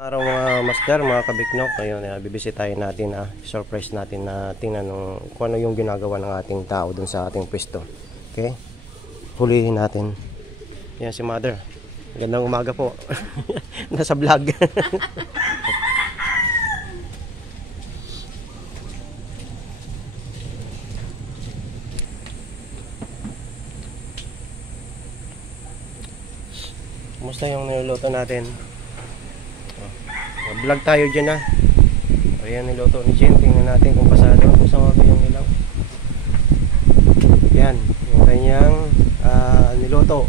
Araw mga master, mga kabiknok, ngayon bibisitahin natin, surprise natin na tingnan kung ano yung ginagawa ng ating tao dun sa ating pwesto. Okay? Hulihin natin. Yan si mother. Gandang umaga po. Nasa vlog. Kumusta yung niluluto natin? Vlog tayo dyan Ayan niluto ni Jen. Tingnan natin kung pasado. Kung saan yung ilaw. Yan. Yung kanyang niluto.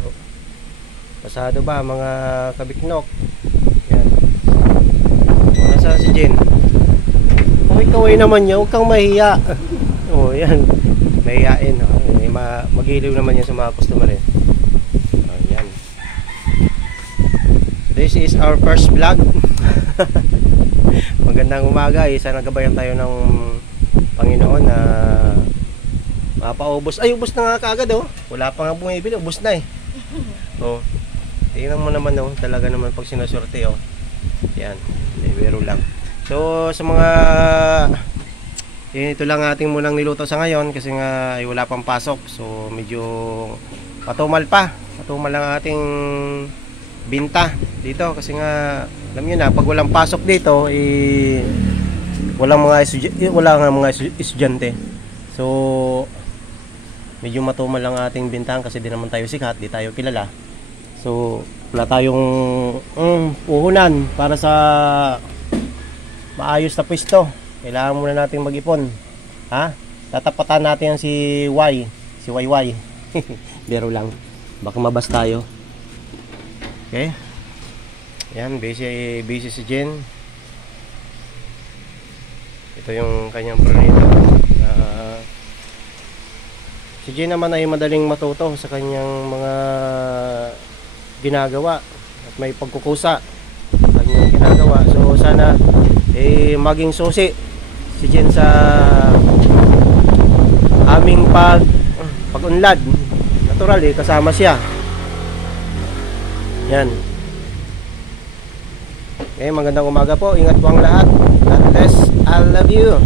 Pasado ba mga kabiknok? Yan. Nasa si Jen. Kaway naman niya. Huwag kang mahiya. Oh, yan. Mahiyain. Mag-iliw naman yan sa mga customer. Yan. This is our first vlog. Magandang umaga, sana gabayan tayo ng Panginoon na mapaubos. Ay, ubos na nga kaagad wala pa nga bumibili, ubos na tingnan mo naman talaga naman pag sinaswerte yan, biro lang. So sa mga ito lang ating munang niluto sa ngayon kasi nga ay wala pang pasok, so medyo patumal lang ating binta dito kasi nga alam niyo na pag walang pasok dito wala nga mga estudyante, so medyo matumal lang ating bintahan kasi di naman tayo sikat, di tayo kilala, so wala tayong puhunan para sa maayos na pwesto. Kailangan muna nating mag-ipon, tatapatan natin si YY. Biro lang, baka mabas tayo. Okay. Yan, busy si Jen. Ito yung kanyang pronito. Si Jen naman ay madaling matuto sa kanyang mga ginagawa at may pagkukusa sa kanyang ginagawa. So sana maging susi si Jen sa aming pag-unlad. Natural kasama siya. Yan. Okay, magandang umaga po. Ingat po ang lahat. God bless. I love you.